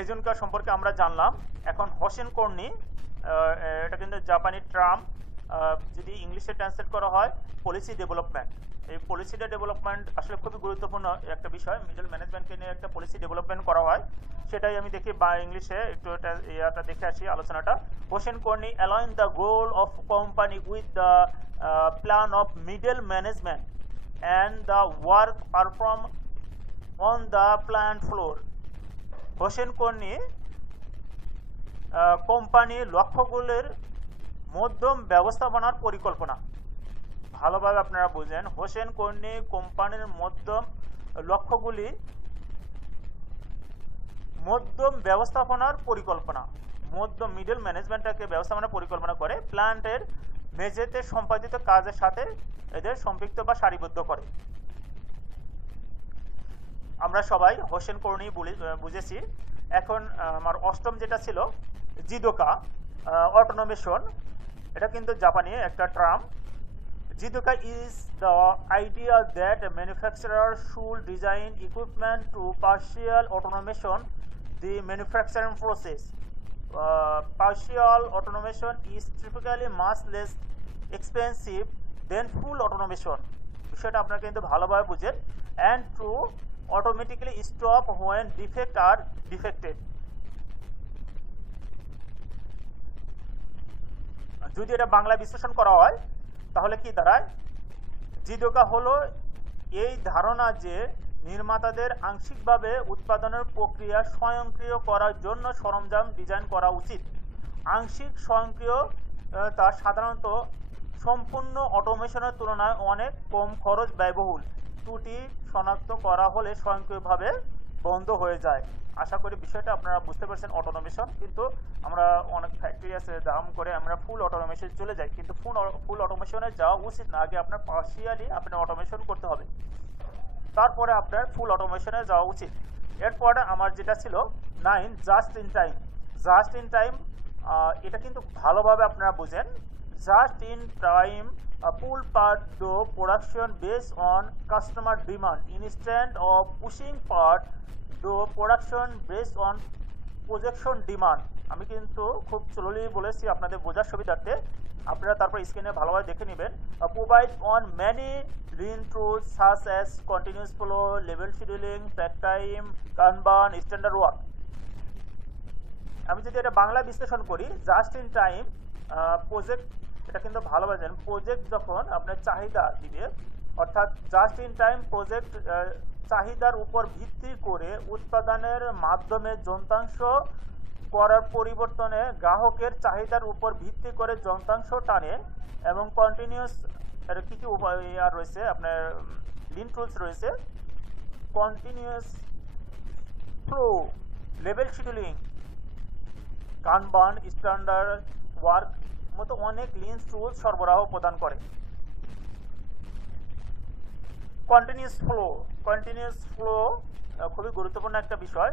হেজুনকা সম্পর্কে আমরা জানলাম। এখন হোসেন কর্নি, এটা কিন্তু জাপানি টার্ম, যদি ইংলিশে ট্রান্সলেট করা হয় পলিসি ডেভেলপমেন্ট। এই পলিসি ডেভেলপমেন্ট আসলে খুবই গুরুত্বপূর্ণ একটা বিষয়। মিডল ম্যানেজমেন্টকে নিয়ে একটা পলিসি ডেভেলপমেন্ট করা হয়, সেটাই আমি দেখি বা ইংলিশে একটু এটা দেখে আসি আলোচনাটা। Hossain Carney align the goal of company with the plan of middle management and the work perform on the plant floor. Hossain Carney কোম্পানির লক্ষ্যগুলির মধ্যম ব্যবস্থাপনার পরিকল্পনা, ভালোভাবে আপনারা বুঝেন। হোসেন কর্নি কোম্পানির লক্ষ্যগুলি মধ্যম ব্যবস্থাপনার পরিকল্পনা, মিডল ম্যানেজমেন্টটাকে ব্যবস্থাপনার পরিকল্পনা করে প্ল্যান্টের মেঝেতে সম্পাদিত কাজের সাথে এদের সম্পৃক্ত বা সারিবদ্ধ করে। আমরা সবাই হোসেন কর্নি বুঝেছি। এখন আমার অষ্টম যেটা ছিল জিদোকা অটোমেশন, এটা কিন্তু জাপানি একটা term. Jidoka is the idea that manufacturer should design equipment to partial automation the manufacturing process. Partial automation is typically much less expensive than full automation. বিষয়টা আপনারা কিন্তু ভালোভাবে বুঝেন। and to automatically stop when defects are detected. যদি এটা বাংলা বিশ্লেষণ করা হয় তাহলে কি দাঁড়ায়? জিদোকা হলো এই ধারণা যে নির্মাতাদের আংশিকভাবে উৎপাদনের প্রক্রিয়া স্বয়ংক্রিয় করার জন্য সরঞ্জাম ডিজাইন করা উচিত। আংশিক স্বয়ংক্রিয়তা সাধারণত সম্পূর্ণ অটোমেশনের তুলনায় অনেক কম খরচ ব্যয়বহুল। ত্রুটি শনাক্ত করা হলে স্বয়ংক্রিয়ভাবে বন্ধ হয়ে যায়। আশা করি বিষয়টা আপনারা বুঝতে পারছেন। অটোমেশন কিন্তু আমরা অনেক ফ্যাক্টরি আছে দাম করে আমরা ফুল অটোমেশন চলে যাই, কিন্তু ফুল অটোমেশনে যাওয়া উচিত না। আগে আপনার পার্শিয়ালি আপনার অটোমেশন করতে হবে, তারপরে আপনার ফুল অটোমেশনে যাওয়া উচিত। এরপরে আমার যেটা ছিল 9 just in time. Just in time এটা কিন্তু ভালোভাবে আপনারা বুঝেন। Just in time pull part through production base on customer demand instant of pushing part through production base on projection demand. আমি কিন্তু খুব স্লোলি বলেছি আপনাদের বোঝার সুবিধার্থে, আপনারা তারপর স্ক্রিনে ভালোভাবে দেখে নেবেন। Provide on many lean tools such as continuous flow, level scheduling, pack time, kanban, standard work. আমি যদি এটা বাংলা বিশ্লেষণ করি, জাস্ট ইন টাইম প্রজেক্ট, এটা কিন্তু ভালোভাবে জানেন। প্রজেক্ট যখন আপনার চাহিদা দিবে, অর্থাৎ জাস্ট ইন টাইম প্রজেক্ট চাহিদার উপর ভিত্তি করে উৎপাদনের মাধ্যমে যন্ত্রাংশ করার পরিবর্তনে গ্রাহকের চাহিদার উপর ভিত্তি করে যন্ত্রাংশ টানে এবং কন্টিনিউয়াস এর কী কী উপায় আর রয়েছে, আপনার লিন টুলস রয়েছে, continuous flow, level scheduling, কানবান, standard work মতো অনেক লিন টুলস সরবরাহ প্রদান করে। কন্টিনিউয়াস ফ্লো খুবই গুরুত্বপূর্ণ একটা বিষয়।